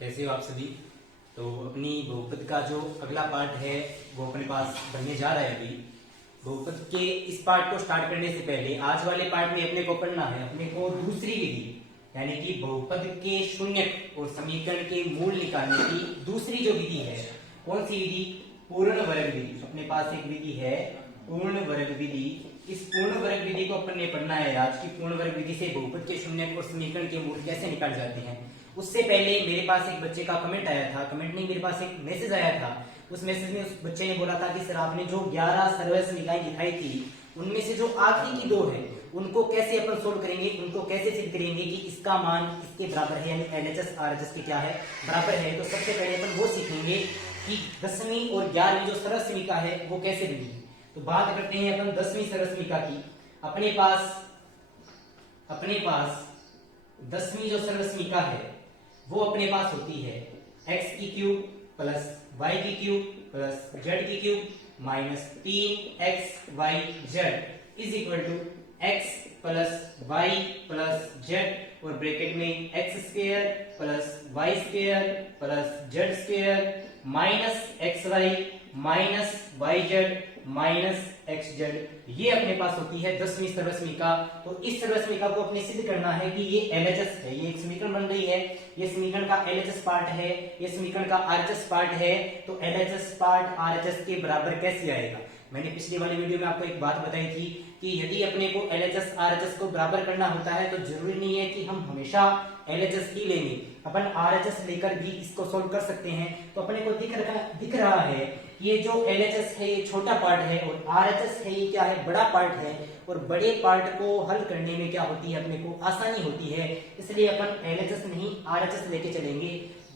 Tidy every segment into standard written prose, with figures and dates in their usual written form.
कैसे हो आप सभी। तो अपनी बहुपद का जो अगला पार्ट है वो अपने पास बनने जा रहा है। अभी बहुपद के इस पार्ट को स्टार्ट करने से पहले आज वाले पार्ट में अपने को पढ़ना है अपने को दूसरी विधि, यानी कि बहुपद के शून्यक और समीकरण के मूल निकालने की दूसरी जो विधि है। कौन सी विधि? पूर्ण वर्ग विधि। अपने पास एक विधि है पूर्ण वर्ग विधि। इस पूर्ण वर्ग विधि को अपन ने पढ़ना है आज की। पूर्ण वर्ग विधि से बहुपद के शून्यक और समीकरण के मूल कैसे निकाल जाते हैं। उससे पहले मेरे पास एक बच्चे का कमेंट आया था, कमेंट नहीं मेरे पास एक मैसेज आया था। उस मैसेज में उस बच्चे ने बोला था कि सर आपने जो 11 सर्वसमीकरण दिखाई थी उनमें से जो आखिरी की दो है उनको कैसे अपन सोल्व करेंगे, उनको कैसे सिद्ध करेंगे कि इसका मान इसके बराबर है, यानी एलएचएस आरएचएस के क्या है बराबर है। तो सबसे पहले अपन वो सीखेंगे कि 10वीं और 11वीं जो सर्वसमीका है वो कैसे बनी। तो बात करते हैं अपन 10वीं सर्वसमीका की। अपने पास 10वीं जो सर्वसमीका है वो अपने पास होती है x की क्यूब प्लस y की क्यूब प्लस z की cube minus 3xyz is equal to x plus y plus z और ब्रैकेट में x square plus y square plus z square minus xy minus yz minus xz। ये अपने पास होती है 10वीं सर्वसमीका। तो इस सर्वसमीका को अपने सिद्ध करना है कि ये एलएचएस है, ये एक समीकरण बन रही है, ये समीकरण का एलएचएस पार्ट है, ये समीकरण का आरएचएस पार्ट है। तो एलएचएस पार्ट आरएचएस के बराबर कैसे आएगा? मैंने पिछली वाली वीडियो में आपको एक बात बताई थी कि यदि अपने को एलएचएस आरएचएस को बराबर करना होता है तो जरूरी नहीं है कि हम हमेशा एलएचएस ही लेंगे, अपन आरएचएस लेकर भी इसको सोल्व कर सकते हैं। तो अपने को दिख रहा है ये जो एलएचएस है ये छोटा पार्ट है और आरएचएस है ये क्या है, बड़ा पार्ट है। और बड़े पार्ट को हल करने में क्या होती है, अपने को आसानी होती है, इसलिए अपन एलएचएस नहीं आरएचएस लेके चलेंगे।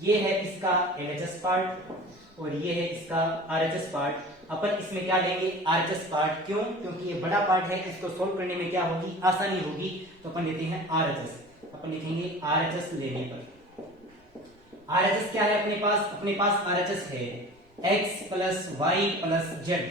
ये है इसका एलएचएस पार्ट और ये है इसका आरएचएस पार्ट। अपन इसमें क्या लेंगे, आरएचएस पार्ट। क्यों? क्योंकि ये बड़ा पार्ट है, इसको सोल्व करने में क्या होगी, आसानी होगी। तो अपन लेते हैं आरएचएस। अपन लिखेंगे आरएचएस लेने पर आरएचएस क्या है अपने पास आरएचएस है x plus y plus z,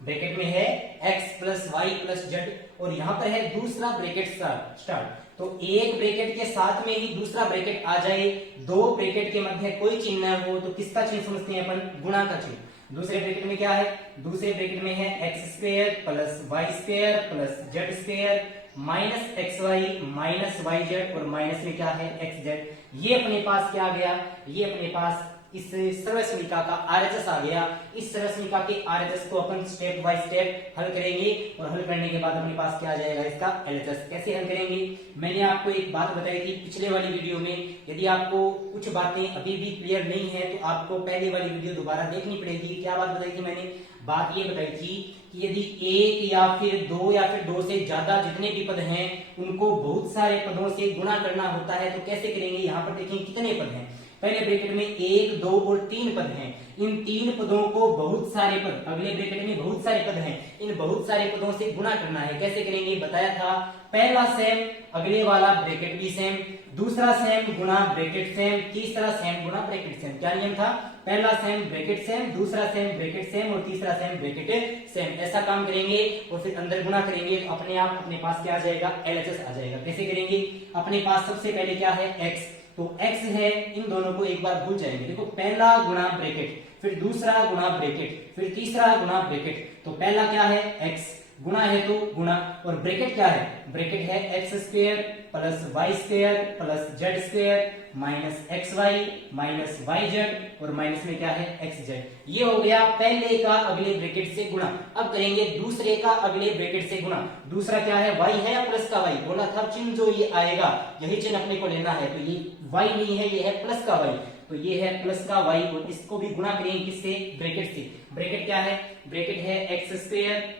bracket में है x plus y plus z और यहाँ पर है दूसरा ब्रैकेट स्टार्ट। तो एक ब्रैकेट के साथ में ही दूसरा ब्रैकेट आ जाए, दो ब्रैकेट के मध्य कोई चिन्ह न हो तो किसका चिन्ह समझते हैं अपन, गुणा का चिन्ह। दूसरे ब्रैकेट में क्या है, दूसरे ब्रैकेट में है x square plus y square plus z square minus x y minus y z और माइनस में क्या है एक्स जेड। ये अपने पास क्या आ गया, ये अपने पास इस सर्वसमीका का आरएचएस आ गया। इस सर्वसमीका के आरएचएस को अपन स्टेप बाय स्टेप हल करेंगे और हल करने के बाद अपने पास क्या आ जाएगा, इसका एलएचएस। कैसे हल करेंगे? मैंने आपको एक बात बताई थी पिछले वाली वीडियो में। यदि आपको कुछ बातें अभी भी क्लियर नहीं है तो आपको पहले वाली वीडियो दोबारा देखनी पड़ेगी। क्या बात बताई थी मैंने? बात ये बताई थी कि यदि एक या फिर दो या फिर दो से ज्यादा जितने भी पद हैं उनको बहुत सारे पदों से गुणा करना होता है। तो कैसे करेंगे? यहाँ पर देखें कितने पद हैं। पहले ब्रैकेट में 1, 2 और 3 पद हैं। इन 3 पदों को बहुत सारे पद, अगले ब्रैकेट में बहुत सारे पद हैं, इन बहुत सारे पदों से गुणा करना है। कैसे करेंगे बताया था, पहला सेम अगले वाला ब्रैकेट भी सेम, दूसरा सेम गुणा ब्रैकेट सेम, तीसरा सेम गुणा ब्रैकेट सेम। क्या नियम था? पहला सेम ब्रैकेट सेम, दूसरा सेम ब्रैकेट सेम और तीसरा सेम ब्रैकेट सेम। ऐसा काम करेंगे और फिर अंदर गुणा करेंगे तो अपने आप अपने पास क्या आ जाएगा, एलएचएस आ जाएगा। कैसे करेंगे? अपने पास सबसे पहले क्या है, एक्स। तो x है, इन दोनों को एक बार भूल जाएंगे। देखो पहला गुणा ब्रैकेट, फिर दूसरा गुणा ब्रैकेट, फिर तीसरा गुणा ब्रैकेट। तो पहला क्या है, x, गुणा है तो गुणा, और ब्रैकेट क्या है, ब्रैकेट है x square plus y square plus z square minus x y minus y z और माइनस में क्या है, एक्स जेड। ये हो गया पहले का अगले ब्रैकेट से गुणा। अब करेंगे दूसरे का अगले ब्रैकेट से गुणा। दूसरा क्या है, y है या प्लस का y? बोला था चिन्ह जो ये आएगा यही चिन्ह अपने को लेना है। तो ये y नहीं है, ये है प्लस का y। तो ये है प्लस का y और इसको भी गुणा करेंगे किससे, ब्रैकेट से। ब्रैकेट क्या है, ब्रैकेट है x square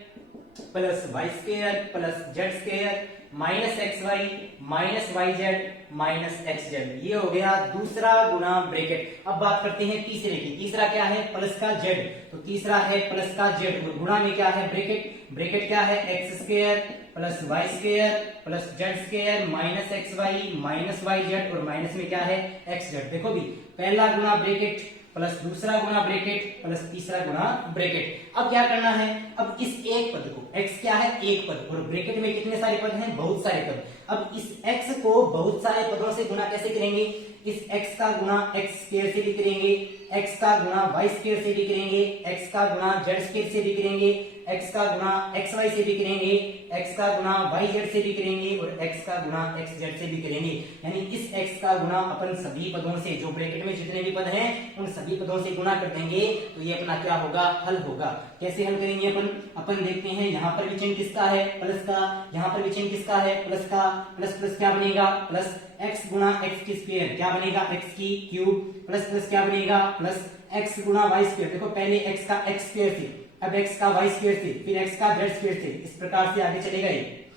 plus y square plus z square minus x y minus y z minus x z. ये हो गया दूसरा गुणा ब्रैकेट। अब बात करते हैं तीसरे की। तीसरा क्या है, प्लस का जेड। तो तीसरा है प्लस का जेड और गुणा में क्या है, ब्रैकेट। ब्रैकेट क्या है, x square plus y square plus z square minus x y minus y z और माइनस में क्या है, एक्स जेड। देखो भी पहला गुणा ब्रैकेट प्लस दूसरा गुणा ब्रैकेट प्लस तीसरा गुणा ब्रैकेट। अब क्या करना है, अब इस एक पद को, x क्या है, एक पद, और ब्रैकेट में कितने सारे पद हैं, बहुत सारे पद। अब इस x को बहुत सारे पदों से गुणा कैसे करेंगे, इस x का गुना x स्क्वायर से भी करेंगे, x का गुना y स्क्वायर से भी करेंगे, x का गुना z स्क्वायर से भी करेंगे, x का गुना xy से भी करेंगे, x का गुना yz से भी करेंगे और x का गुना xz से भी करेंगे। यानी इस x का गुना अपन सभी पदों से, जो ब्रैकेट में जितने भी पद हैं उन सभी पदों से गुना कर देंगे तो ये अपना क्या होगा, हल होगा। कैसे हल करेंगे अपन देखते हैं। यहाँ पर भी चिन्ह किसका है, प्लस का, यहाँ पर भी चिन्ह किसका है, प्लस का, प्लस प्लस क्या बनेगा, प्लस x गुना x की स्क्वायर क्या बनेगा, x की क्यूब, प्लस प्लस क्या बनेगा, प्लस x गुना y स्क्वायर। देखो पहले x का x स्क्वायर थी, अब x का y स्क्वायर थी, फिर x का z स्क्वायर थी, इस प्रकार से आगे चलेगा ये।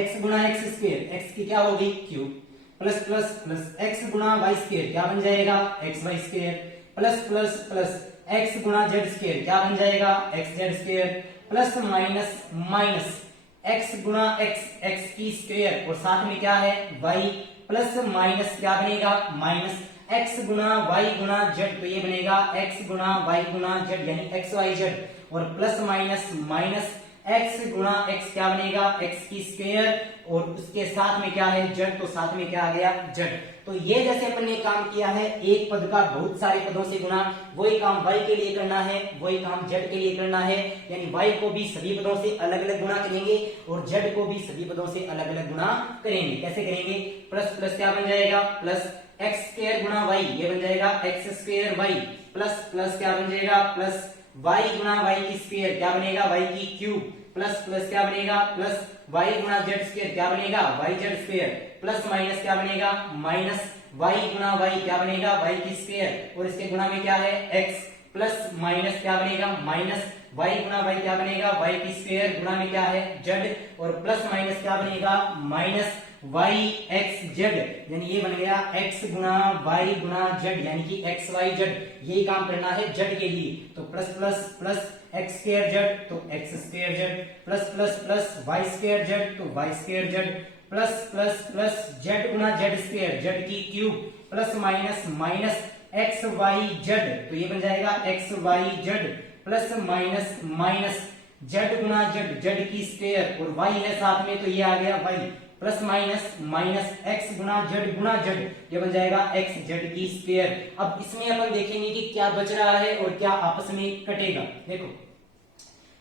x गुना x स्क्वायर, x की क्या होगी cube, plus plus plus x गुना y स्क्वायर क्या बन जाएगा, xy square, plus plus plus x गुना z स्क्वायर क्या बन जाएगा, xz square, plus minus minus x गुना x की स्क्वायर और साथ में क्या है y, प्लस माइनस क्या बनेगा, माइनस x गुना y गुना z, तो ये बनेगा x गुना y गुना z यानी xyz, और प्लस माइनस माइनस x गुना x क्या बनेगा, x की स्क्वायर और उसके साथ में क्या है z, तो साथ में क्या आ गया z। तो ये जैसे अपन ने काम किया है, एक पद का बहुत सारे पदों से गुना, वही काम y के लिए करना है, वही काम z के लिए करना है। यानी y को भी सभी पदों से अलग अलग गुना करेंगे और z को भी सभी पदों से अलग अलग गुना करेंगे। कैसे करेंगे, प्लस प्लस क्या बन जाएगा, प्लस x स्क्वायर गुना y, ये बन जाएगा x square y, plus plus क्या बन जाएगा, प्लस y गुना y की स्क्वायर क्या बनेगा, y की क्यूब, प्लस प्लस क्या बनेगा, प्लस y गुना z स्क्वायर क्या बनेगा, yz स्क्वायर, प्लस माइनस क्या बनेगा, माइनस y गुना y क्या बनेगा, y की स्क्वायर, और इसके गुणा में क्या है x, प्लस माइनस क्या बनेगा, माइनस y गुना y क्या बनेगा, y की स्क्वायर, गुणा में क्या है z, और प्लस माइनस क्या बनेगा, माइनस y x z, यानी ये बन गया x गुना y गुना z, यानी कि x y z। यही काम करना है z के लिए, तो plus plus plus x square z, तो x square z, plus plus plus y square z, तो y square z, plus plus plus z गुना z स्क्वायर, z की cube, plus minus minus x y z, तो ये बन जाएगा x y z, plus minus minus z गुना z, z की square और y है साथ में, तो ये आ गया y, plus minus minus x गुना z, ये बन जाएगा x z की स्क्वायर। अब इसमें अपन देखेंगे कि क्या बच रहा है और क्या आपस में कटेगा। देखो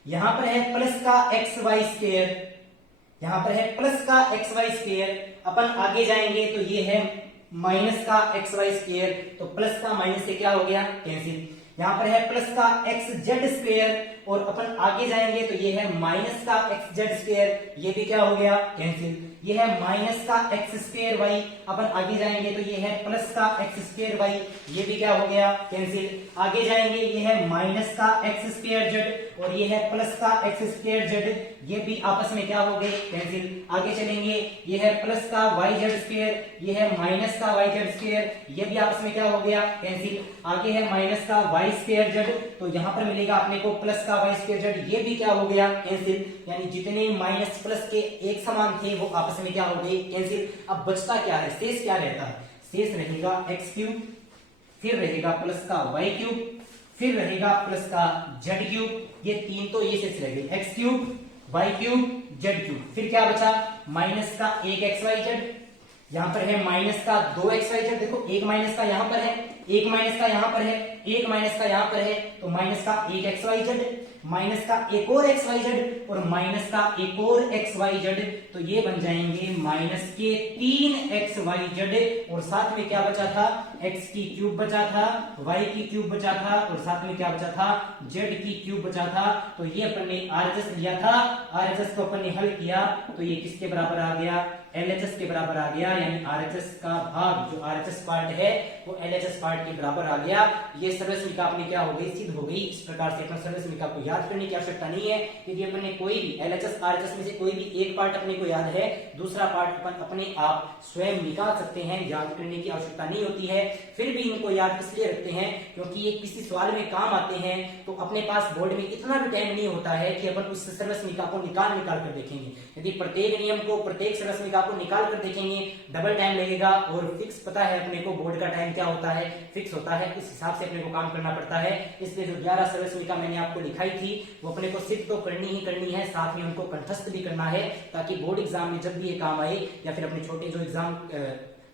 यहां पर है प्लस का एक्स वाई स्क्वायर, यहां पर है प्लस का एक्स वाई स्क्वायर, अपन आगे जाएंगे तो ये है माइनस का एक्स वाई स्क्वायर, तो प्लस का माइनस से क्या हो गया, कैंसिल। यहां पर है प्लस का एक्स जेड स्क्वायर और अपन आगे जाएंगे तो ये है माइनस का एक्स जेड स्क्वायर, ये भी क्या हो गया, कैंसिल। ये है माइनस का एक्स स्क्वायर वाई, अपन आगे जाएंगे तो ये है प्लस का एक्स स्क्वायर वाई, ये भी क्या हो गया, कैंसिल। आगे जाएंगे ये है माइनस का एक्स स्क्वायर जेड और ये है प्लस का एक्स स्क्वायर जेड, ये भी आपस में क्या हो गए, कैंसिल। आगे चलेंगे ये है प्लस का वाई जेड स्क्वायर, ये है माइनस का वाई जेड स्क्वायर, ये भी आपस में क्या हो गया, कैंसिल। आगे है माइनस का वाई स्क्वायर जेड, तो यहां पर मिलेगा अपने को प्लस का वाई स्क्वायर जेड, ये भी क्या हो गया, कैंसिल। यानी जितने माइनस प्लस के एक समान थे वो आपस में क्या हो गए, कैंसिल। अब बचता क्या है, शेष क्या रहता है, शेष रहेगा एक्स क्यूब, फिर रहेगा प्लस का वाई क्यूब, फिर रहेगा प्लस का जेड क्यूब, ये तीन तो ये शेष रह गए, x cube y cube z cube. फिर क्या बचा, माइनस का एक एक्स वाई जेड, यहां पर है माइनस का दो एक्स वाई जेड, देखो एक माइनस का यहां पर है, एक माइनस का यहां पर है, एक माइनस का यहां पर है, तो माइनस का एक एक्स वाई जेड, माइनस का एक और एक्स वाई जेड और माइनस का एक और एक्स वाई जेड, तो ये बन जाएंगे माइनस के तीन एक्स वाई जेड और साथ में क्या बचा था, एक्स की क्यूब बचा था, वाई की क्यूब बचा था और साथ में क्या बचा था, जेड की क्यूब बचा था। तो ये अपन ने आरएचएस लिया था, आरएचएस को अपन ने हल किया तो ये किसके बराबर आ गया, एलएचएस के बराबर आ गया। यानी आरएचएस का भाग जो आरएचएस पार्ट है वो एलएचएस पार्ट के बराबर आ गया। ये सर्वसमीका अपनी क्या हो गई, सिद्ध हो गई। इस प्रकार से अपना सर्वसमीका को याद करने की आवश्यकता नहीं है। यदि अपन ने कोई भी एलएचएस आरएचएस में से कोई भी एक पार्ट अपने को याद है, दूसरा पार्ट अपन अपने आप स्वयं निकाल सकते हैं, याद करने की आवश्यकता नहीं होती है। फिर भी इनको याद इसलिए रखते हैं क्योंकि ये किसी सवाल में काम आते हैं, तो अपने पास बोर्ड में इतना भी टाइम नहीं होता है कि अपन उस सर्वसमीका को निकाल कर देखेंगे। यदि प्रत्येक नियम को, प्रत्येक सर्वसमीका को निकाल कर देखेंगे डबल टाइम लगेगा और फिक्स पता है अपने को बोर्ड का टाइम क्या होता है, फिक्स होता है, उस हिसाब से अपने को काम करना पड़ता है। इसलिए जो 11 सर्वसमीका मैंने आपको लिखाई थी वो अपने को सिद्ध तो करनी ही करनी है, साथ में उनको कंठस्थ भी करना है, ताकि बोर्ड एग्जाम में जब भी ये काम आए या फिर अपने छोटे जो एग्जाम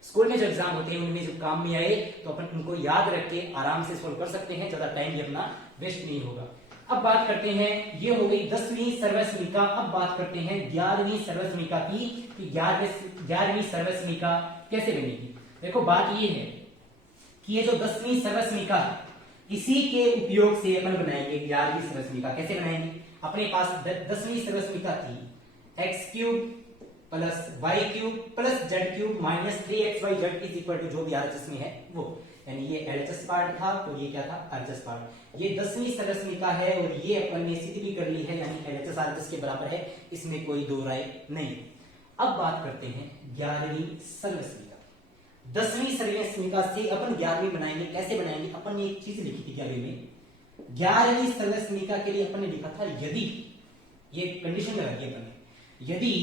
स्कूल में जो एग्जाम होते हैं उनमें जो काम में आए तो अपन उनको याद रख के आराम से सोल्व कर सकते हैं, ज्यादा टाइम भी अपना वेस्ट नहीं होगा। अब बात करते हैं, ये हो गई 10वीं सर्वसमिका। अब बात करते हैं 11वीं सर्वसमिका की कि 11वीं सर्वसमिका कैसे बनेगी। देखो बात ये है कि ये जो 10वीं सर्वसमिका है इसी के उपयोग से अपन बनाएंगे 11वीं सर्वसमिका। कैसे बनाएंगे, अपने पास 10वीं सर्वसमिका थी x³ plus y³ plus z³ minus 3xyz is equal to जो भी RHS में है वो, यानी ये LHS पार्ट था तो ये क्या था RHS पार्ट। ये 10वीं सर्वसमिका है और ये अपन ने सिद्ध भी कर ली है, यानी LHS RHS के बराबर है, इसमें कोई दो राय नहीं। अब बात करते हैं 11वीं सर्वसमिका। 10वीं सर्वसमिका से अपन 11वीं बनाएंगे। कैसे बनाएंगे, अपन ने एक चीज लिखी थी 11वीं में। 11वीं सर्वसमिका के लिए अपन ने लिखा था यदि, ये कंडीशन लगा दी अपन ने, यदि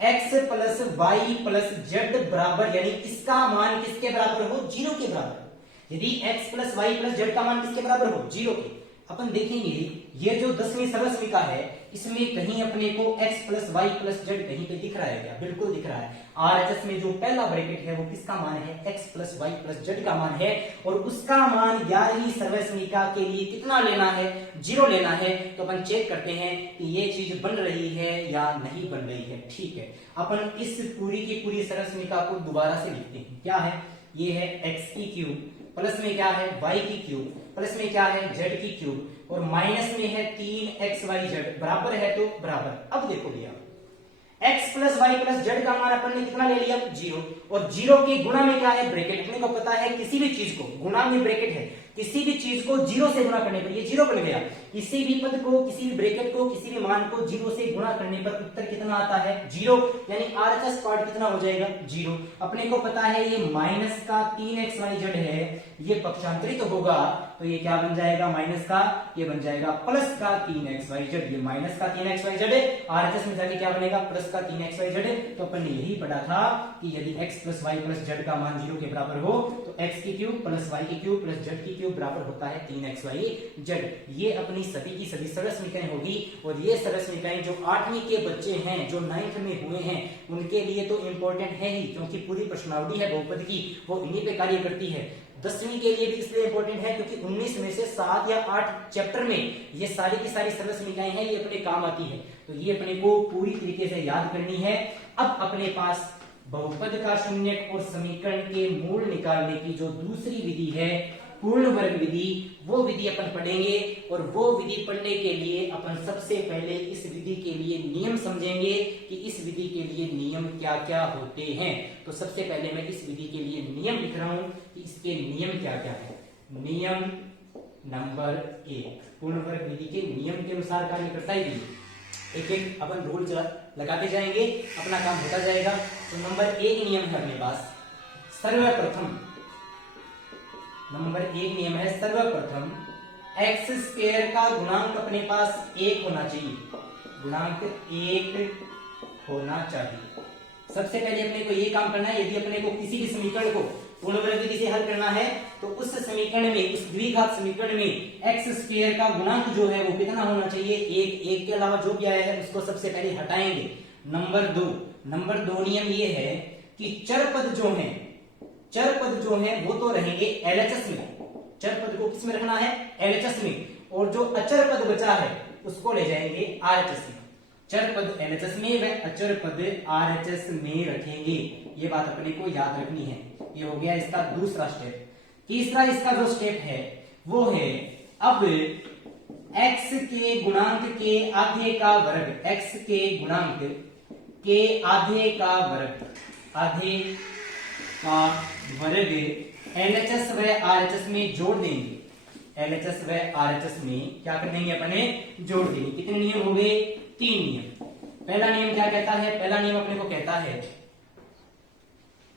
x plus y plus z बराबर, यानी इसका मान किसके बराबर हो, 0 के बराबर। यदि x plus y plus z का मान किसके बराबर हो, 0 के। अपन देखेंगे ये जो 10वीं सर्वसमिका है इसमें कहीं अपने को x plus y plus z कहीं पे दिख रहा है क्या, बिल्कुल दिख रहा है। RHS में जो पहला ब्रैकेट है वो किसका मान है, x plus y plus z का मान है, और उसका मान 11वीं सर्वसमिका के लिए कितना लेना है, 0 लेना है। तो अपन चेक करते हैं कि ये चीज बन रही है या नहीं बन रही है। ठीक है, अपन इस पूरी की पूरी सर्वसमिका को दोबारा से लिखते हैं। क्या है, ये है x की क्यूब, प्लस में क्या है y की क्यूब, प्लस में क्या है z की क्यूब, और माइनस में है 3xyz, बराबर है तो बराबर। अब देखो भैया x plus y plus z का मान अपन ने कितना ले लिया, 0, और 0 के गुणा में क्या है, ब्रैकेट। अपने को पता है किसी भी चीज को गुणा में ब्रैकेट है, किसी भी चीज को 0 से गुणा करने पर ये 0 बन गया। किसी भी पद को, किसी भी ब्रैकेट को, किसी भी मान को 0 से गुणा करने पर उत्तर कितना आता है, 0, यानी RHS पार्ट कितना हो जाएगा, 0। अपने को पता है ये माइनस का 3xyz है, ये पक्षांतरित होगा तो ये क्या बन जाएगा, माइनस का, ये बन जाएगा प्लस का 3xyz। ये माइनस का 3xyz है, RHS में जाके क्या बनेगा, प्लस का 3xyz। तो अपन ने यही पढ़ा था कि यदि x plus y plus z का मान 0 के बराबर हो तो x की क्यूब प्लस y की क्यूब प्लस z की क्यूब बराबर होता है 3xyz। ये अपनी सभी की सभी सर्वसमिकाएं होगी, और ये सर्वसमिकाएं जो 8वीं के बच्चे हैं, जो 9th में हुए हैं, उनके लिए तो इंपॉर्टेंट है ही, क्योंकि पूरी प्रश्नावली है बहुपद की वो इन्हीं पे कार्य करती है। 10वीं के लिए भी इसलिए इंपॉर्टेंट है क्योंकि 19 में से 7 या 8 चैप्टर में ये सारी की सारी सर्वसमिकाएं हैं, ये अपने काम आती है। तो ये अपने को पूरी तरीके से याद करनी है। अब अपने पास बहुपद का शून्यक और समीकरण के मूल निकालने की जो दूसरी विधि है, पूर्ण वर्ग विधि, वो विधि अपन पढ़ेंगे। और वो विधि पढ़ने के लिए अपन सबसे पहले इस विधि के लिए नियम समझेंगे कि इस विधि के लिए नियम क्या क्या होते हैं। तो सबसे पहले मैं इस विधि के लिए नियम लिख रहा हूं कि इसके नियम क्या क्या है। नियम नंबर 1, पूर्ण वर्ग विधि के नियम के अनुसार कार्य करता है विधि। एक एक अपन रूल लगाते जाएंगे, अपना काम होता जाएगा। तो नंबर 1 नियम है अपने पास, सर्वप्रथम नंबर 1 नियम है, सर्वप्रथम एक्स स्क्वायर का गुणांक अपने पास 1 होना चाहिए, गुणांक 1 होना चाहिए। सबसे पहले अपने को ये काम करना है, यदि अपने को किसी भी समीकरण को पूर्ण वर्ग विधि से हल करना है तो उस समीकरण में, उस द्विघात समीकरण में एक्स स्क्वायर का गुणांक जो है वो कितना होना चाहिए, 1 के अलावा जो भी आया है उसको सबसे पहले हटाएंगे। नंबर 2 नियम ये है कि चर पद जो है वो तो रहेंगे LHS में। चर पद को किस में रखना है, LHS में, और जो अचर पद बचा है उसको ले जाएंगे RHS में। चर पद LHS में व अचर पद RHS में रखेंगे, ये बात अपने को याद रखनी है। ये हो गया इसका दूसरा स्टेप। तीसरा इसका जो स्टेप है वो है, अब x के गुणांक के आधे का वर्ग, x के गुणांक के आधे का वर्ग LHS व RHS में जोड़ देंगे। LHS व RHS में क्या कर देंगे, अपने जोड़ देंगे। कितने नियम हो गए, 3 नियम। पहला नियम क्या कहता है, पहला नियम अपने को कहता है,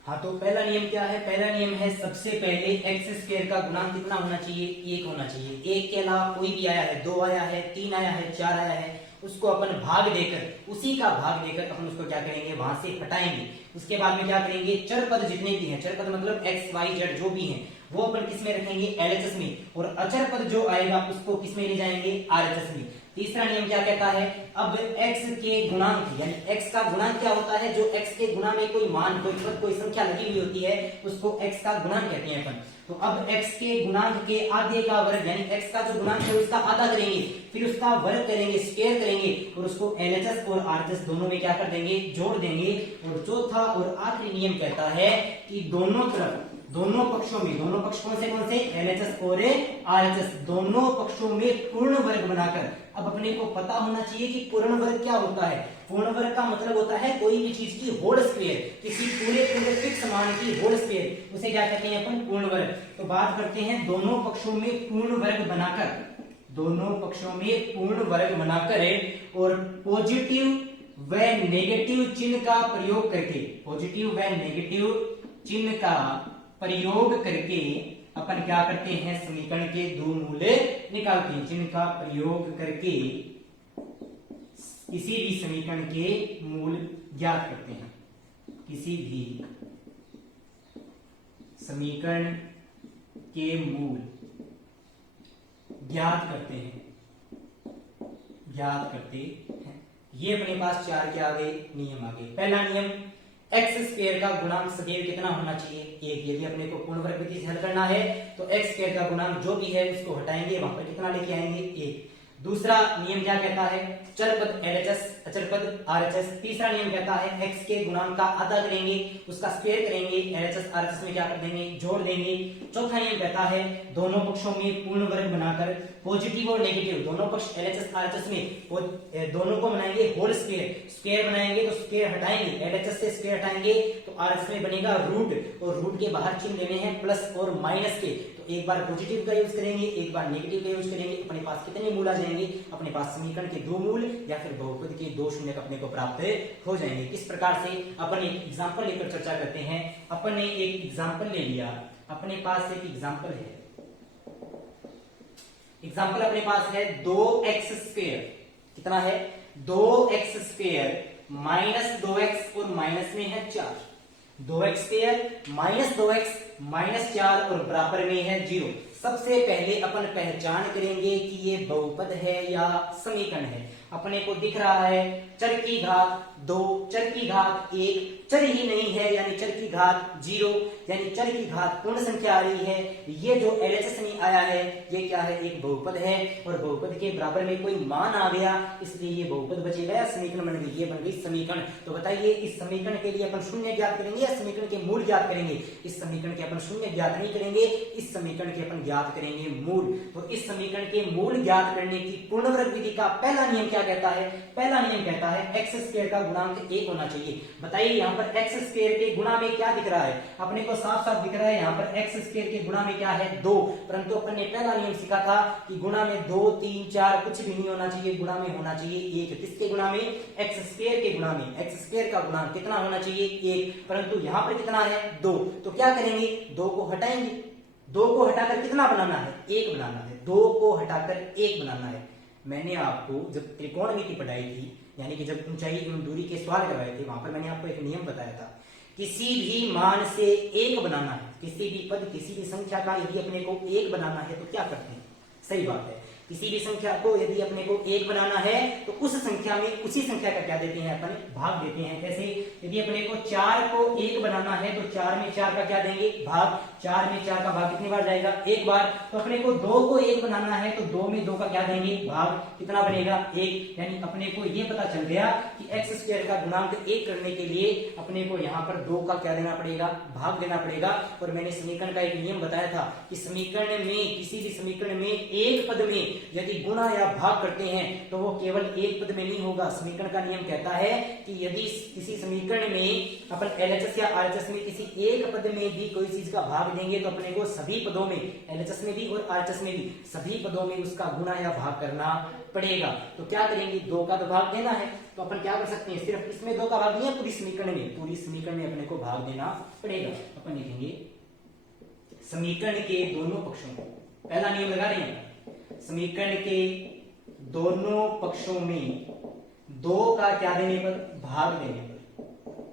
हाँ तो पहला नियम क्या है, पहला नियम है सबसे पहले एक्स स्क्वायर का गुणांक कितना होना चाहिए, 1 होना चाहिए। 1 के अलावा कोई भी आया है, 2 आया है, 3 आया है, 4 आया है, उसको अपन भाग देकर, उसी का भाग देकर अपन उसको क्या करेंगे, वहां से हटाएंगे। उसके बाद में क्या करेंगे, चर पद जितने भी हैं, चर पद मतलब x y z जो भी हैं, वो अपन किस में रखेंगे, एलएचएस में, और अचर पद जो आएगा उसको किस में ले जाएंगे, आरएचएस में। तीसरा नियम क्या कहता है, अब x के गुणांक यानी x का गुणांक क्या होता है, जो x के गुणा में कोई मान, कोई पद, कोई संख्या लगी हुई होती है उसको x का गुणांक कहते हैं अपन। तो अब x के गुणांक के आधे का वर्ग यानी x का जो गुणांक है उसका आधा करेंगे, फिर उसका वर्ग करेंगे, स्क्वायर करेंगे, और उसको एलएचएस और आरएचएस दोनों में क्या कर देंगे, जोड़ देंगे। और चौथा और आखिरी नियम कहता है कि दोनों तरफ, दोनों पक्षों में, दोनों पक्ष कौन से, एलएचएस और आरएचएस, दोनों पक्षों में पूर्ण वर्ग बनाकर, अब अपने को पता होना चाहिए कि पूर्ण वर्ग क्या होता है। पूर्ण वर्ग का मतलब होता है कोई भी चीज की होल स्क्वायर, किसी पूरे फिक्स मान की होल स्क्वायर, उसे क्या कहते हैं अपन, पूर्ण वर्ग। तो बात करते हैं दोनों पक्षों में पूर्ण वर्ग बनाकर, दोनों पक्षों में पूर्ण वर्ग बनाकर और पॉजिटिव व नेगेटिव चिन्ह का प्रयोग करके, पॉजिटिव व नेगेटिव चिन्ह का प्रयोग करके अपन क्या करते हैं, समीकरण के दो मूल्य निकालते हैं। चिन्ह का प्रयोग करके किसी भी समीकरण के मूल ज्ञात करते हैं, किसी भी समीकरण के मूल ज्ञात करते हैं, ज्ञात करते हैं। ये अपने पास चार के आगे नियम आ गए। पहला नियम, एक्स स्क्वायर का गुणांक सदैव कितना होना चाहिए, एक। यदि अपने को पूर्ण वर्ग विधि से हल करना है तो एक्स स्क्वायर का गुणांक जो भी है उसको हटाएंगे, वहां पर कितना लेके आएंगे, एक। दूसरा नियम क्या कहता है, चर पद एलएचएस, अचर पद आरएचएस। तीसरा नियम कहता है एक्स के गुणांक का आधा करेंगे, उसका स्क्वायर करेंगे, एलएचएस आरएचएस में क्या कर देंगे, जोड़ देंगे। चौथा नियम कहता है दोनों पक्षों में पूर्ण वर्ग बनाकर पॉजिटिव और नेगेटिव दोनों पक्ष एलएचएस आरएचएस में दोनों को बनाएंगे होल स्क्वायर, स्क्वायर बनाएंगे तो स्क्वायर हटाएंगे, एलएचएस से स्क्वायर हटाएंगे तो आरएचएस में बनेगा रूट, और रूट के बाहर चिन्ह लेने हैं प्लस और माइनस के। तो एक बार पॉजिटिव का यूज करेंगे, एक बार नेगेटिव का यूज करेंगे, अपने पास कितने मूल आ जाएंगे, अपने पास समीकरण के दो मूल या फिर बहुपद के दो शून्य अपने को प्राप्त हो जाएंगे। किस प्रकार से, अपन एक एग्जांपल लेकर चर्चा करते हैं। अपन ने एक एग्जांपल ले लिया, अपने पास एक एग्जांपल है, एग्जांपल अपने पास है 2x², कितना है, 2x² माइनस 2x और माइनस में है 4, 2x² माइनस 2x माइनस 4 और बराबर में है 0। सबसे पहले अपन पहचान करेंगे कि ये बहुपद है या समीकरण है। अपने को दिख रहा है चर की घात 2, चर की घात 1, चर ही नहीं है यानी चर की घात 0, यानी चर की घात पूर्ण संख्या आ रही है। ये जो एलएचएस नहीं आया है ये क्या है, एक बहुपद है, और बहुपद के बराबर में कोई मान आ गया इसलिए ये बहुपद बचेगा या समीकरण बन गई, ये बन गई समीकरण। तो बताइए इस समीकरण के लिए अपन शून्य ज्ञात करेंगे या समीकरण के मूल ज्ञात करेंगे। इस समीकरण के अपन शून्य ज्ञात नहीं करेंगे, इस समीकरण के अपन ज्ञात करेंगे मूल। तो इस समीकरण के मूल ज्ञात करने की पूर्ण वर्ग विधि का पहला नियम क्या कहता है, पहला नियम कहता है x² का गुणांक 1 होना चाहिए। बताइए यहाँ पर x² के गुणा में क्या दिख रहा है, अपने को साफ साफ दिख रहा है यहाँ पर x² के गुणा में क्या है 2, परंतु अपन ने पहला नियम सीखा था कि गुणा में 2, 3, 4 कुछ भी नहीं होना चाहिए, गुणा में होना चाहिए 1। किसके गुणा में, x² के गुणा में। x² का गुणांक कितना होना चाहिए 1, परंतु यहाँ पर कितना है 2। तो क्या करेंगे, 2 को हटाएंगे, 2 को हटाकर कितना बनाना है, 1 बनाना है, 2 को हटाकर 1 बनाना है। मैंने आपको जब त्रिकोणमिति पढ़ाई थी यानी कि जब ऊंचाई एवं दूरी के सवाल करवाए थे वहां पर मैंने आपको एक नियम बताया था, किसी भी मान से 1 बनाना है, किसी भी पद किसी भी संख्या का यदि अपने को 1 बनाना है तो क्या करते हैं, सही बात है, किसी भी संख्या को यदि अपने को 1 बनाना है तो उस संख्या में उसी संख्या का क्या देते हैं, अपन भाग देते हैं। जैसे यदि अपने को 4 को 1 बनाना है तो 4 में 4 का क्या देंगे, भाग। 4 में 4 का भाग कितनी बार जाएगा, 1 बार। तो अपने को 2 को 1 बनाना है तो 2 में 2 का क्या देंगे, भाग। कितना बनेगा, 1। यानी अपने को ये पता चल गया कि x² का गुणांक 1 करने के लिए अपने को यहाँ पर 2 का क्या देना पड़ेगा, भाग देना पड़ेगा। और मैंने समीकरण का एक नियम बताया था कि समीकरण में, किसी भी समीकरण में एक पद में यदि गुणा या भाग करते हैं तो वो केवल एक पद में नहीं होगा। समीकरण का नियम कहता है कि यदि किसी समीकरण में अपन एलएचएस या आरएचएस में किसी एक पद में भी कोई चीज का भाग देंगे तो अपने को सभी पदों में, एलएचएस में भी और आरएचएस में भी, सभी पदों में उसका गुणा या भाग करना पड़ेगा। तो क्या करेंगे, 2 का तो भाग देना है तो अपन क्या कर सकते हैं, सिर्फ इसमें 2 का भाग नहीं है, पूरी समीकरण में, पूरी समीकरण में अपने को भाग देना पड़ेगा। अपन लिखेंगे समीकरण के दोनों पक्षों को, पहला नियम लगा रहे हैं, समीकरण के दोनों पक्षों में 2 का क्या देने पर, भाग देने पर,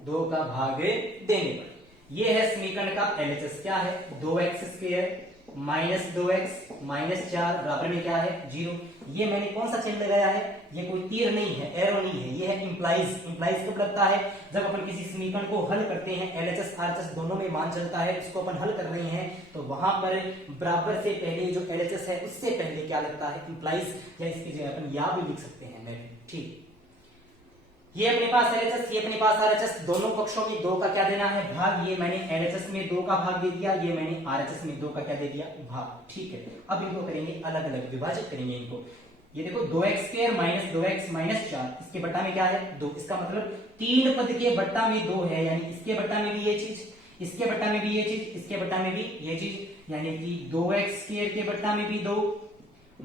2 का भाग देने पर। ये है समीकरण का LHS, क्या है 2x² माइनस 2x माइनस 4 बराबर में क्या है 0। ये मैंने कौन सा चिन्ह लगाया है, ये कोई तीर नहीं है, एरो नहीं है, ये है इंप्लाइज। इंप्लाइज कब लगता है, जब अपन किसी समीकरण को हल करते हैं, LHS RHS दोनों में मान चलता है, इसको अपन हल कर रहे हैं, तो वहां पर बराबर से पहले जो LHS है उससे पहले क्या लगता है, इंप्लाइज, या इसकी जगह अपन या भी लिख सकते हैं नेट। ठीक, ये अपने पास LHS, ये अपने पास RHS, दोनों पक्षों में 2 का क्या देना है भाग। ये मैंने LHS में 2 का भाग दे दिया, ये मैंने RHS में 2 का क्या दे दिया भाग। ठीक है, अब इनको करेंगे अलग अलग, विभाजित करेंगे इनको। ये देखो 2x² माइनस 2x माइनस 4, इसके बट्टा में क्या है 2, इसका मतलब 3 पद के बट्टा में 2 है, यानी इसके बट्टा में भी ये चीज, इसके बट्टा में भी ये चीज, इसके बट्टा में भी ये चीज, यानी कि 2x² के बट्टा में भी 2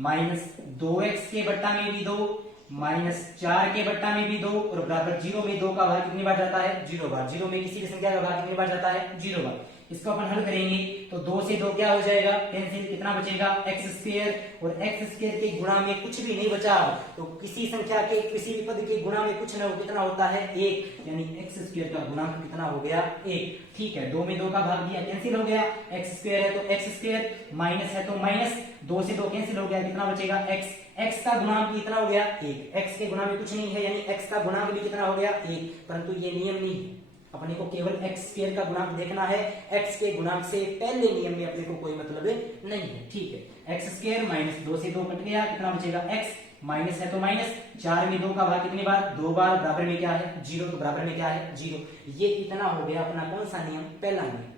माइनस 2x के बट्टा में भी 2 माइनस 4 के बट्टा में भी 2 और बराबर 0 में 2 का भाग कितनी बार जाता है 0 बार। 0 में किसी भी संख्या का भाग कितनी बार जाता है 0 बार। इसको अपन हल करेंगे तो 2 से 2 क्या हो जाएगा कैंसिल, कितना बचेगा x² और x² के गुणा में कुछ भी नहीं बचा, तो किसी संख्या के किसी भी पद के गुणा में कुछ न हो, कितना होता है 1, यानी x² का गुणांक कितना हो गया 1। ठीक है, 2 में 2 का भाग दिया कैंसिल हो गया, x² है तो x², माइनस है तो माइनस, 2 से 2 कैंसिल हो गया, कितना बचेगा x। x का गुणांक कितना हो गया 1, x के गुणा में कुछ नहीं है, यानी x का गुणांक भी कितना हो गया 1, परंतु ये नियम नहीं है, अपने को केवल x² का गुणांक देखना है, x के गुणांक से पहले नियम में अपने को कोई मतलब नहीं है। ठीक है, x² माइनस 2 से 2 कट गया, कितना बचेगा x, माइनस है तो माइनस, 4 में 2 का भाग कितनी बार 2 बार, बराबर में क्या है 0, तो बराबर में क्या है 0। ये इतना हो गया अपना कौन सा नियम, पहला नियम।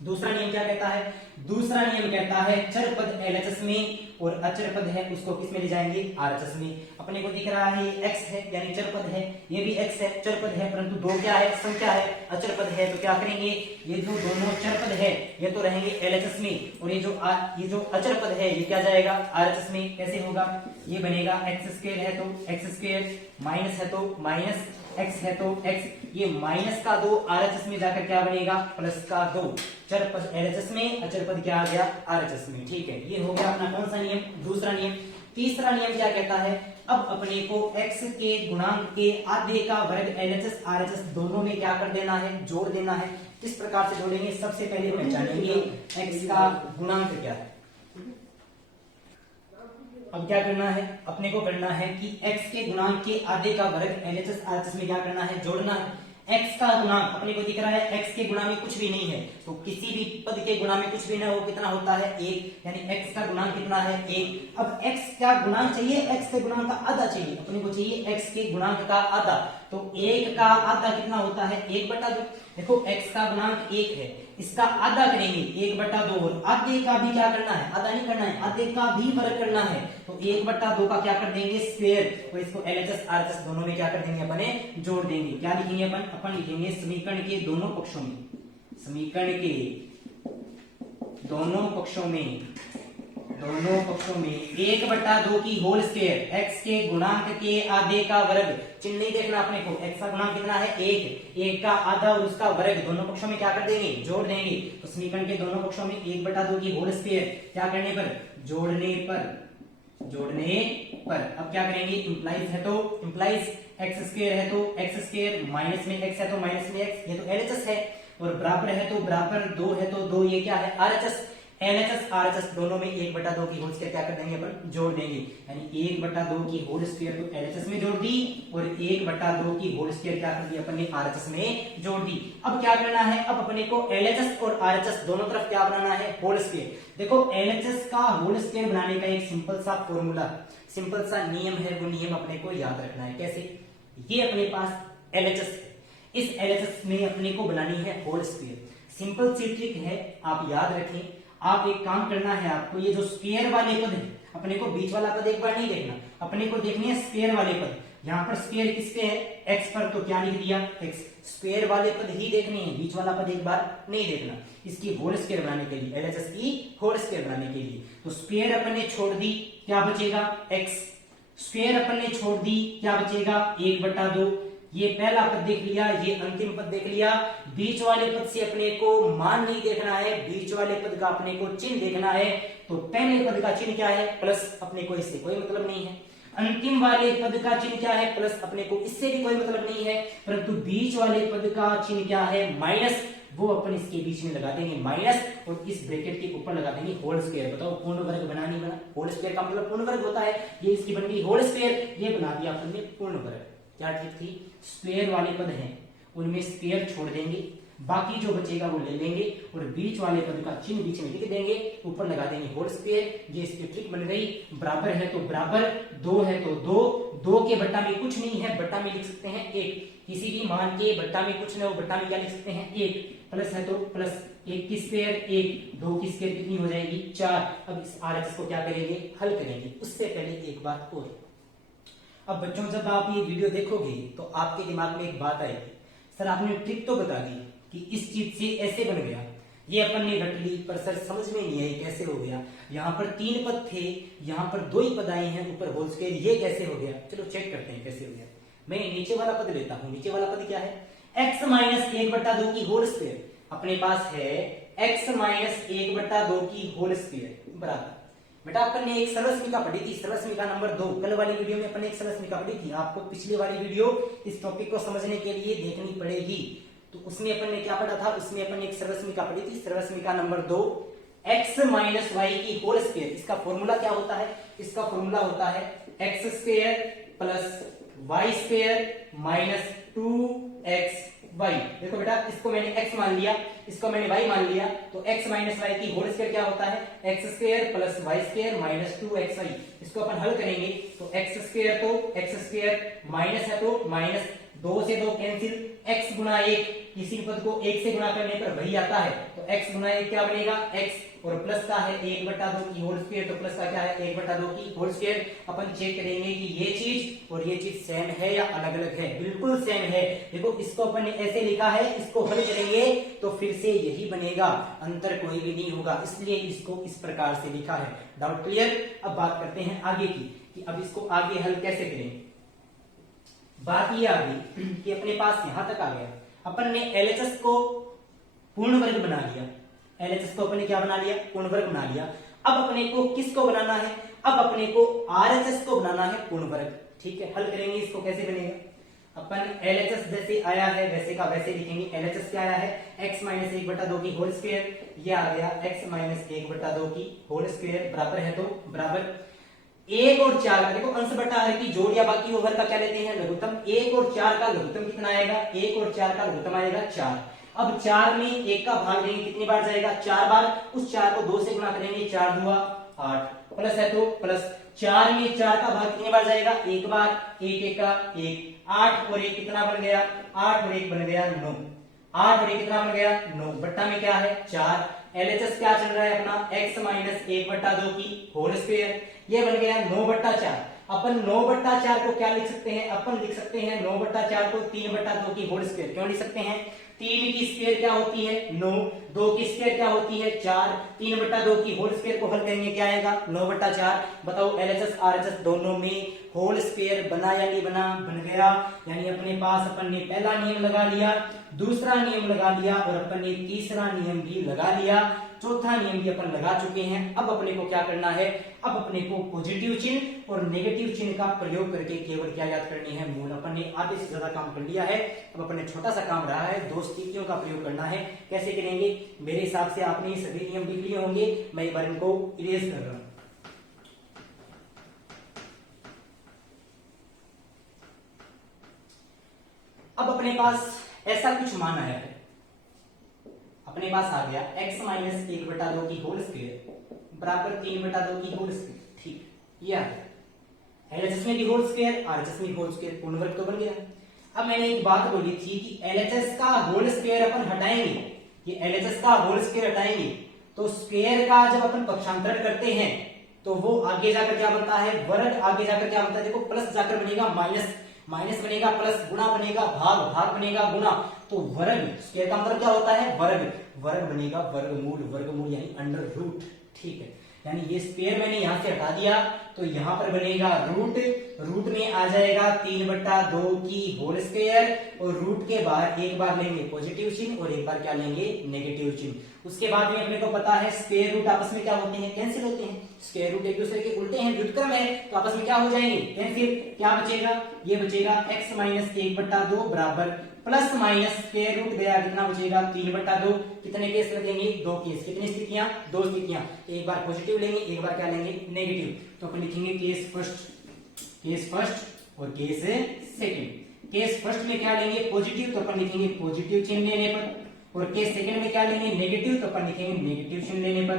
दूसरा नियम क्या कहता है, दूसरा नियम कहता है चर पद LHS में और अचर पद है उसको किस में ले जाएंगे RHS में। अपने को दिख रहा है ये x है यानी चर पद है, ये भी x है चर पद है, परंतु 2 क्या है संख्या है अचर पद है, तो क्या करेंगे ये जो दोनों चर पद है ये तो रहेंगे LHS में, और ये जो अचर पद है ये क्या जाएगा RHS में। कैसे होगा, ये बनेगा x² है तो x², माइनस है तो माइनस, x है तो x, ये माइनस का 2 RHS में जाकर क्या बनेगा प्लस का 2, चर पद LHS में अचर पद क्या आ गया RHS में। ठीक है, ये हो गया अपना कौन सा नियम, दूसरा नियम। तीसरा नियम क्या कहता है, अब अपने को x के गुणांक के आधे का वर्ग LHS RHS दोनों में क्या कर देना है जोड़ देना है। किस प्रकार से जोड़ेंगे, सबसे पहले पहचानेंगे x का गुणांक क्या है। अब क्या करना है, अपने को करना है कि x के गुणांक के आधे का वर्ग LHS RHS में क्या करना है जोड़ना है। x का गुणांक अपने को दिख रहा है x के गुणा में कुछ भी नहीं है, तो किसी भी पद के गुणा में कुछ भी ना हो कितना होता है 1, यानी x का गुणांक कितना है 1। अब x का गुणांक चाहिए, x के गुणांक का आधा चाहिए, अपने को चाहिए x के गुणांक का आधा, तो 1 का आधा कितना होता है 1/2। देखो x का गुणांक 1 है, इसका आधा करेंगे 1/2, और आधे का भी क्या करना है, आधा नहीं करना है, आधे का भी वर्ग करना है, तो 1/2 का क्या कर देंगे स्क्वायर, और इसको LHS RHS दोनों में क्या कर देंगे अपने जोड़ देंगे। क्या लिखेंगे अपन लिखेंगे समीकरण के दोनों पक्षों में, समीकरण के दोनों पक्षों में 1/2 की होल स्क्वायर, x के गुणांक के आधे का वर्ग, चिन्ह नहीं देखना अपने को, x का गुणांक कितना है 1 का आधा और उसका वर्ग दोनों पक्षों में क्या कर देंगे जोड़ देंगे। तो समीकरण के दोनों पक्षों में 1/2 की होल स्क्वायर क्या करने पर जोड़ने पर अब क्या करेंगे, इंप्लाइज है तो इंप्लाइज, x² है तो x², माइनस में x है तो माइनस में x, ये तो LHS है, और बराबर है तो बराबर, 2 है तो 2, ये क्या है RHS। LHS RHS दोनों में 1/2 की होल स्क्वायर क्या कर देंगे अपन जोड़ देंगे, यानी 1/2 की होल स्क्वायर तो LHS में जोड़ दी और 1/2 की होल स्क्वायर क्या कर दी अपन ने RHS में जोड़ दी। अब क्या करना है, अब अपने को LHS और RHS दोनों तरफ क्या बनाना है होल स्क्वायर। देखो LHS का होल स्क्वायर बनाने का एक सिंपल सा फॉर्मूला, सिंपल सा नियम है, वो नियम अपने को याद रखना है। कैसे, ये अपने पास LHS है, इस LHS में अपने को बनानी है होल स्क्वायर। सिंपल सी ट्रिक है, आप याद रखें। आप एक काम करना है, आपको ये जो स्क्वायर वाले पद है, अपने को बीच वाला पद एक बार नहीं देखना, अपने को देखनी है स्क्वायर वाले पद। यहाँ पर स्क्वायर किसके है x पर, तो क्या लिख दिया x, स्क्वायर वाले पद ही देखने हैं, बीच वाला पद एक बार नहीं देखना। इसकी होल स्क्वायर बनाने के लिए, LHS की होल स्क्वायर बनाने के लिए, तो स्क्वायर अपन ने छोड़ दी, क्या बचेगा x, स्क्वायर अपन ने छोड़ दी, क्या बचेगा 1/2। ये पहला पद देख लिया, ये अंतिम पद देख लिया। बीच वाले पद से अपने को मान नहीं देखना है, बीच वाले पद का अपने को चिन्ह देखना है। तो पहले पद का चिन्ह क्या है प्लस, अपने को इससे कोई मतलब नहीं है। अंतिम वाले पद का चिन्ह क्या है प्लस, अपने को इससे भी कोई मतलब नहीं है, परंतु बीच वाले पद का चिन्ह क्या है माइनस। वो अपन इसके बीच में लगा देंगे माइनस और इस ब्रैकेट के ऊपर लगा देंगे होल स्क्वायर। बताओ पूर्ण वर्ग बना नहीं बना? होल स्क्वायर का मतलब पूर्ण वर्ग होता है, ये इसकी बन गई होल स्क्वायर, ये बना दिया अपन ने पूर्ण वर्ग। क्या ठीक थी? स्क्वायर वाले पद हैं उनमें स्क्वायर छोड़ देंगे, बाकी जो बचेगा वो ले लेंगे और बीच वाले पद का चिन्ह बीच में लिख देंगे, ऊपर लगा देंगे होल स्क्वायर। ये इसकी ट्रिक बन गई। बराबर है तो बराबर, दो है तो दो, दो के बट्टा में कुछ नहीं है, बट्टा में लिख सकते हैं एक। किसी भी मान के बट्टा में कुछ नहीं हो, बट्टा में क्या लिख सकते हैं? एक। प्लस है तो प्लस, एक की स्क्वायर एक, दो की स्क्वायर कितनी हो जाएगी? 4। अब इस RHS को क्या करेंगे? हल करेंगे। उससे पहले एक बात और, अब बच्चों जब आप ये वीडियो देखोगे तो आपके दिमाग में एक बात आएगी, सर आपने ट्रिक तो बता दी कि इस चीज से ऐसे बन गया, ये अपन ने रट ली, पर सर समझ में नहीं आई कैसे हो गया। यहाँ पर 3 पद थे, यहाँ पर 2 ही पद आए हैं, ऊपर होल स्क्वायर, ये कैसे हो गया? चलो चेक करते हैं कैसे हो गया। मैं नीचे वाला पद लेता हूं। नीचे वाला पद क्या है? x माइनस 1/2 की होल स्क्वायर। अपने पास है x माइनस 1/2 की होल स्क्वायर बराबर। बेटा अपन ने एक सरलसमीका पढ़ी थी, सरलसमीका नंबर 2। कल वाली वीडियो में अपन ने एक सरलसमीका पढ़ी थी, आपको पिछली वाली वीडियो इस टॉपिक को समझने के लिए देखनी पड़ेगी। तो उसमें अपन ने क्या पढ़ा था? उसमें अपन ने एक सरलसमीका पढ़ी थी, सरलसमीका नंबर 2, x माइनस वाई की होल स्क्वायर। इसका फॉर्मूला क्या होता है? इसका फॉर्मूला होता है x square plus y square minus 2xy। देखो बेटा इसको मैंने x मान लिया, इसको मैंने y मान लिया, तो x माइनस वाई की होल स्क्वायर क्या होता है? x square plus y square minus 2xy। इसको अपन हल करेंगे तो x स्क्वायर तो x स्क्वायर, माइनस है तो माइनस, 2 से 2 कैंसिल, x गुना 1, किसी पद को 1 से गुणा करने पर वही आता है, तो x गुना 1 क्या बनेगा? x, और प्लस का है 1/2 की होल स्क्वायर, तो प्लस का क्या है? 1/2 की होल स्क्वायर। अपन चेक करेंगे कि ये चीज और ये चीज सेम है या अलग अलग है। बिल्कुल सेम है। देखो इसको अपन ने ऐसे लिखा है, इसको हल करेंगे तो फिर से यही बनेगा, अंतर कोई भी नहीं होगा, इसलिए इसको इस प्रकार से लिखा है। Doubt clear? अब बात करते हैं आगे की कि अब इसको आगे हल कैसे करेंगे। बात ये आ गई कि अपने पास यहां तक आ गया, अपन ने LHS को पूर्ण वर्ग बना लिया, LHS को अपन ने क्या बना लिया? पूर्ण वर्ग बना लिया। अब अपने को किसको बनाना है? अब अपने को RHS को बनाना है पूर्ण वर्ग। ठीक है, हल करेंगे इसको। कैसे बनेगा? अपन LHS जैसे आया है वैसे का वैसे लिखेंगे। LHS क्या आया है? x माइनस 1/2 की होल स्क्वायर, ये आ गया x माइनस 1/2 की होल स्क्वायर बराबर है तो बराबर 1 और 4 का, देखो अंश बटा हर की जोड़ या बाकी ओवर का क्या लेते हैं? लघुत्तम। 1 और 4 का लघुत्तम कितना आएगा? 1 और 4 का लघुत्तम आएगा 4। अब 4 में 1 का भाग देंगे, कितनी बार जाएगा? 4 बार। उस 4 को 2 से गुणा करेंगे, 4 दूना 8, प्लस है तो प्लस 4 में 4 का भाग कितनी बार जाएगा? 1 बार। 1 1 का 1, 8 और 1 कितना बन गया? 8 और 1 बन गया 9। 8 और 1 कितना बन गया? 9। बट्टा में क्या है? 4। LHS क्या चल रहा है अपना? x माइनस 1/2 की होल स्क्वायर, ये बन गया 9/4। अपन 9/4 को क्या लिख सकते हैं? अपन लिख सकते हैं 9/4 को 3/2 की होल स्क्वायर। क्यों लिख सकते हैं? 3 की स्क्वायर क्या होती है? 9, 2 की स्क्वायर क्या होती है? 4, 3/2 की होल स्क्वायर को हल करेंगे क्या आएगा? 9/4। बताओ LHS RHS दोनों में होल स्क्वायर बना या नहीं बना? बन गया। यानी अपने पास अपन ने पहला नियम लगा लिया, दूसरा नियम लगा लिया और अपन ने तीसरा नियम भी लगा लिया, चौथा नियम भी अपन लगा चुके हैं। अब अपने को क्या करना है? अब अपने को पॉजिटिव चिन्ह और नेगेटिव चिन्ह का प्रयोग करके केवल क्या याद करनी है? मूल। अपन ने आधे से ज्यादा काम कर लिया है, अब अपने छोटा सा काम रहा है, 2 स्थितियों का प्रयोग करना है। कैसे करेंगे? मेरे हिसाब से आपने ये सभी नियम लिख लिए होंगे, मैं एक बार इनको इरेज कर रहा हूं। अब अपने पास ऐसा कुछ मान आया है, अपने पास आ गया x माइनस 1/2 की होल स्क्वायर बराबर 3/2 की होल स्क्वायर। ठीक, ये आ गया। LHS में भी होल स्क्वायर, RHS में होल स्क्वायर, पूर्ण वर्ग तो बन गया। अब मैंने एक बात बोली थी कि LHS का होल स्क्वायर अपन हटाएंगे, ये LHS का होल स्क्वायर हटाएंगे तो स्क्वायर का जब अपन पक्षांतरण करते हैं तो वो आगे जाकर क्या बनता है? वर्ग। आगे जाकर क्या बनता है? देखो प्लस जाकर बनेगा माइनस, माइनस बनेगा प्लस, गुणा बनेगा भाग, भाग बनेगा गुणा, तो वर्ग। स्क्वायर का मतलब क्या होता है? वर्ग। वर्ग बनेगा वर्गमूल, वर्गमूल यानी अंडर रूट। ठीक है, यानी ये स्क्वायर मैंने यहां से हटा दिया तो यहां पर बनेगा रूट। रूट में आ जाएगा 3/2 की होल स्क्वायर और रूट के बाहर एक बार लेंगे पॉजिटिव चिन्ह और एक बार क्या लेंगे? नेगेटिव चिन्ह। उसके बाद में अपने को पता है स्क्वायर रूट आपस में क्या होते हैं? कैंसिल होते हैं। स्क्वायर रूट एक दूसरे के उल्टे हैं, व्युत्क्रम है, तो आपस में क्या हो जाएंगे? कैंसिल। क्या बचेगा? ये बचेगा x माइनस 1/2 बराबर प्लस माइनस स्क्वायर रूट गया, कितना बचेगा 3/2। कितने केस लगेंगे, 2 केस। कितनी स्थितियां, 2 स्थितियां। एक बार पॉजिटिव लेंगे, एक बार क्या लेंगे, नेगेटिव। तो अपन लिखेंगे केस फर्स्ट और केस सेकंड। केस फर्स्ट में क्या लेंगे, पॉजिटिव, तो अपन लिखेंगे पॉजिटिव चिन्ह लेने पर। और केस सेकंड में क्या लेंगे, नेगेटिव, तो अपन लिखेंगे नेगेटिव चिन्ह लेने पर।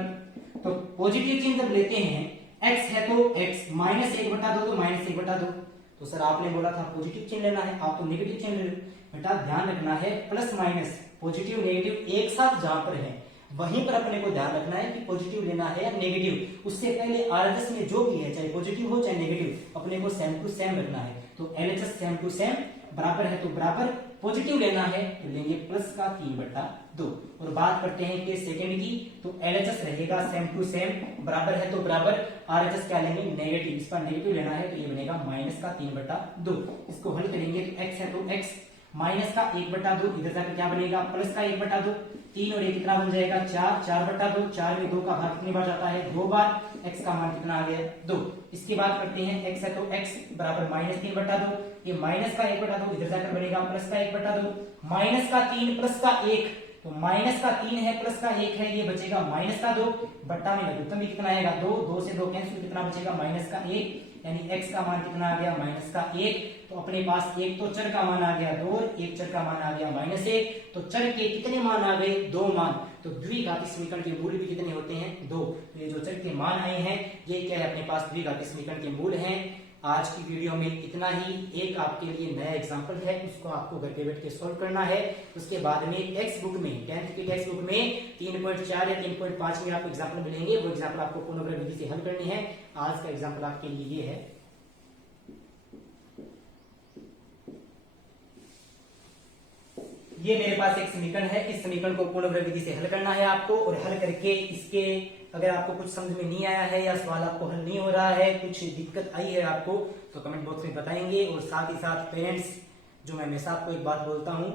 तो पॉजिटिव चिन्ह जब लेते हैं, x है तो x, -1/2 तो -1/2। तो सर आपने बोला था पॉजिटिव चिन्ह लेना है, आप तो नेगेटिव चिन्ह ले लो। बेटा ध्यान रखना है, प्लस माइनस पॉजिटिव नेगेटिव एक साथ जहां पर है वहीं पर अपने को ध्यान रखना है कि पॉजिटिव लेना है या नेगेटिव। उससे पहले आरएचएस में जो भी है, चाहे पॉजिटिव हो चाहे नेगेटिव, अपने को सेम टू सेम रखना है। तो एलएचएस सेम टू सेम बराबर है तो बराबर, पॉजिटिव लेना है तो लेंगे प्लस का 3/2। और बात करते हैं केस सेकंड की, तो एलएचएस रहेगा सेम टू सेम, बराबर है तो बराबर, आरएचएस क्या लेंगे, नेगेटिव। इस पर नेगेटिव लेना है तो ये बनेगा माइनस का 3/2। इसको हल करेंगे तो x है तो x, माइनस का 1/2, इधर जाकर क्या बनेगा, प्लस का 1/2। 3 और 1 कितना बन जाएगा, 4, 4/2। 4 में 2 का भाग कितनी बार जाता है, 2 बार। x का मान कितना आ गया, 2। इसकी बात करते हैं, x है तो x बराबर -3/2, ये माइनस का 1/2, इधर जाकर बनेगा प्लस का 1/2। माइनस का 3 प्लस का 1, तो माइनस का 3 है प्लस का 1 है, ये बचेगा माइनस का 2। बट्टा में लघुत्तम भी कितना आएगा, 2, 2 से 2 कैंसिल, कितना बचेगा माइनस का 1, यानी x का मान कितना आ गया, माइनस का 1। तो अपने पास एक तो चर का मान आ गया 2, एक चर का मान आ गया -1। तो चर के कितने मान आ गए, 2 मान। तो द्विघाती समीकरण के मूल भी कितने होते हैं, 2। ये जो चर के मान आए हैं ये क्या है, अपने पास द्विघाती समीकरण के मूल हैं। आज की वीडियो में इतना ही। एक आपके लिए नया एग्जांपल है, उसको आपको घर पे बैठ के सॉल्व करना है। उसके बाद में टेक्स्ट बुक में, 10th की टेक्स्ट बुक में 3.4 या 3.5 में आपको एग्जांपल मिलेंगे, वो एग्जांपल आपको पुनः विधि से हल करनी है। आज का एग्जांपल आपके लिए ये है, ये मेरे पास एक समीकरण है, इस समीकरण को पूर्ण विधि से हल करना है आपको। और हल करके इसके अगर आपको कुछ समझ में नहीं आया है या सवाल आपको हल नहीं हो रहा है, कुछ दिक्कत आई है आपको, तो कमेंट बॉक्स में बताएंगे। और साथ ही साथ पेरेंट्स, जो मैं हमेशा आपको एक बात बोलता हूं